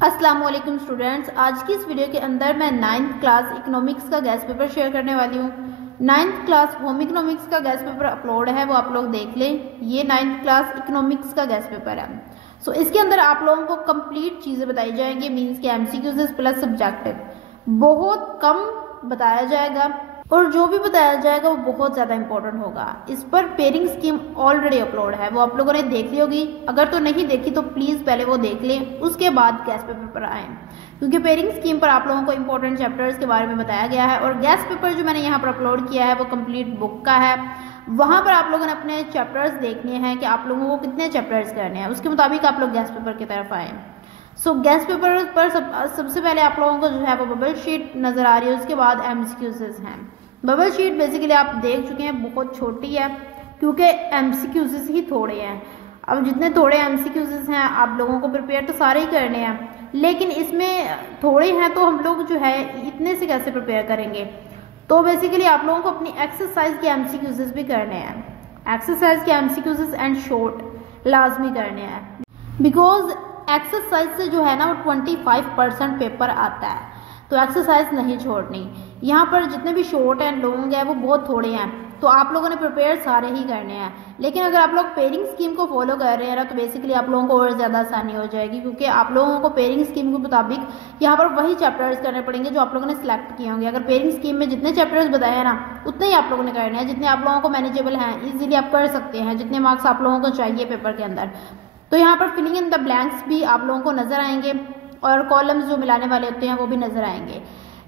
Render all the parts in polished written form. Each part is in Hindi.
अस्सलाम वालेकुम स्टूडेंट्स, आज की इस वीडियो के अंदर मैं 9th क्लास इकोनॉमिक्स का गेस्ट पेपर शेयर करने वाली हूँ। 9th क्लास होम इकोनॉमिक्स का गेस्ट पेपर अपलोड है, वो आप लोग देख लें। ये 9th क्लास इकोनॉमिक्स का गेस्ट पेपर है। सो इसके अंदर आप लोगों को कंप्लीट चीज़ें बताई जाएंगी, मीन्स के एमसीक्यूज प्लस सब्जेक्टिव बहुत कम बताया जाएगा और जो भी बताया जाएगा वो बहुत ज़्यादा इंपॉर्टेंट होगा। इस पर पेयरिंग स्कीम ऑलरेडी अपलोड है, वो आप लोगों ने देख ली होगी। अगर तो नहीं देखी तो प्लीज़ पहले वो देख लें, उसके बाद गेस्ट पेपर पर आएँ, क्योंकि पेयरिंग स्कीम पर आप लोगों को इंपॉर्टेंट चैप्टर्स के बारे में बताया गया है। और गेस्ट पेपर जो मैंने यहाँ पर अपलोड किया है वो कंप्लीट बुक का है। वहाँ पर आप लोगों ने अपने चैप्टर्स देखने हैं कि आप लोगों को कितने चैप्टर्स करने हैं, उसके मुताबिक आप लोग गेस्ट पेपर की तरफ आएँ। सो गेस्ट पेपर पर सबसे पहले आप लोगों को जो है वो बबल शीट नज़र आ रही है, उसके बाद एमसीक्यूज हैं। बबल शीट बेसिकली आप देख चुके हैं, बहुत छोटी है क्योंकि एमसीक्यूज ही थोड़े हैं। अब जितने थोड़े एमसीक्यूज हैं आप लोगों को प्रिपेयर तो सारे ही करने हैं, लेकिन इसमें थोड़े हैं तो हम लोग जो है इतने से कैसे प्रिपेयर करेंगे। तो बेसिकली आप लोगों को अपनी एक्सरसाइज के एमसीक्यूज भी करने हैं। एक्सरसाइज के एमसीक्यूज एंड शॉर्ट लाजमी करने हैं, बिकॉज एक्सरसाइज से जो है ना वो 25% पेपर आता है, तो एक्सरसाइज नहीं छोड़नी। यहाँ पर जितने भी शॉर्ट एंड लॉन्ग है वो बहुत थोड़े हैं, तो आप लोगों ने प्रिपेयर सारे ही करने हैं। लेकिन अगर आप लोग पेयरिंग स्कीम को फॉलो कर रहे हैं ना, तो बेसिकली आप लोगों को और ज़्यादा आसानी हो जाएगी, क्योंकि आप लोगों को पेयरिंग स्कीम के मुताबिक यहाँ पर वही चैप्टर्स करने पड़ेंगे जो आप लोगों ने सिलेक्ट किए होंगे। अगर पेयरिंग स्कीम में जितने चैप्टर्स बताए हैं ना उतने ही आप लोगों ने करने हैं, जितने आप लोगों को मैनेजेबल हैं, ईजिली आप कर सकते हैं, जितने मार्क्स आप लोगों को चाहिए पेपर के अंदर। तो यहाँ पर फिलिंग इन द ब्लैंक्स भी आप लोगों को नज़र आएंगे और कॉलम्स जो मिलाने वाले होते हैं वो भी नज़र आएंगे।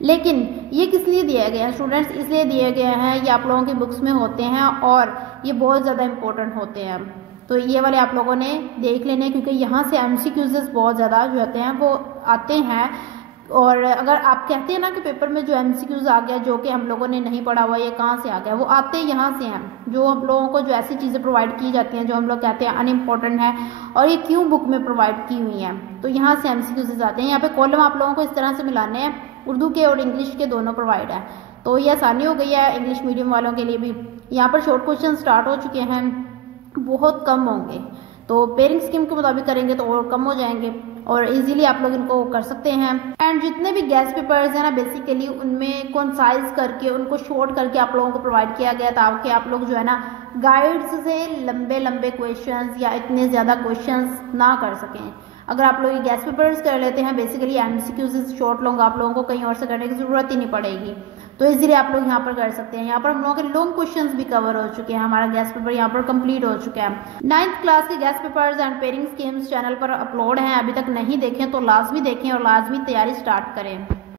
लेकिन ये किस लिए दिए गए हैं स्टूडेंट्स? इसलिए दिए गए हैं, ये आप लोगों की बुक्स में होते हैं और ये बहुत ज़्यादा इंपॉर्टेंट होते हैं। तो ये वाले आप लोगों ने देख लेने, क्योंकि यहाँ से एमसीक्यूज़ बहुत ज़्यादा जो होते हैं वो आते हैं। और अगर आप कहते हैं ना कि पेपर में जो एमसीक्यूज़ आ गया जो कि हम लोगों ने नहीं पढ़ा हुआ, ये कहाँ से आ गया, वो आते यहाँ से हैं। जो हम लोगों को जो ऐसी चीज़ें प्रोवाइड की जाती हैं जो हम लोग कहते हैं अनइम्पॉर्टेंट है और ये क्यों बुक में प्रोवाइड की हुई हैं, तो यहाँ से एमसीक्यूज़ आते हैं। यहाँ पे कॉलम आप लोगों को इस तरह से मिलाने हैं, उर्दू के और इंग्लिश के दोनों प्रोवाइड है, तो ये आसानी हो गई है इंग्लिश मीडियम वालों के लिए भी। यहाँ पर शॉर्ट क्वेश्चन स्टार्ट हो चुके हैं, बहुत कम होंगे, तो पेयरिंग स्कीम के मुताबिक करेंगे तो और कम हो जाएंगे और इजीली आप लोग इनको कर सकते हैं। एंड जितने भी गेस्ट पेपर्स हैं ना बेसिकली उनमें कंसाइज करके उनको शॉर्ट करके आप लोगों को प्रोवाइड किया गया, ताकि आप लोग जो है ना गाइड्स से लंबे लंबे क्वेश्चंस या इतने ज़्यादा क्वेश्चंस ना कर सकें। अगर आप लोग ये गेस्ट पेपर्स कर लेते हैं बेसिकली एमसीक्यूज शॉर्ट लॉन्ग आप लोगों को कहीं और से करने की ज़रूरत ही नहीं पड़ेगी, तो इजीली आप लोग यहाँ पर कर सकते हैं। यहाँ पर हम लोगों के लॉन्ग क्वेश्चंस भी कवर हो चुके हैं, हमारा गेस्ट पेपर यहाँ पर कंप्लीट हो चुका है। 9th क्लास के guest papers and pairing schemes channel पर अपलोड हैं, अभी तक नहीं देखें तो लाजमी देखें और लाजमी तैयारी स्टार्ट करें।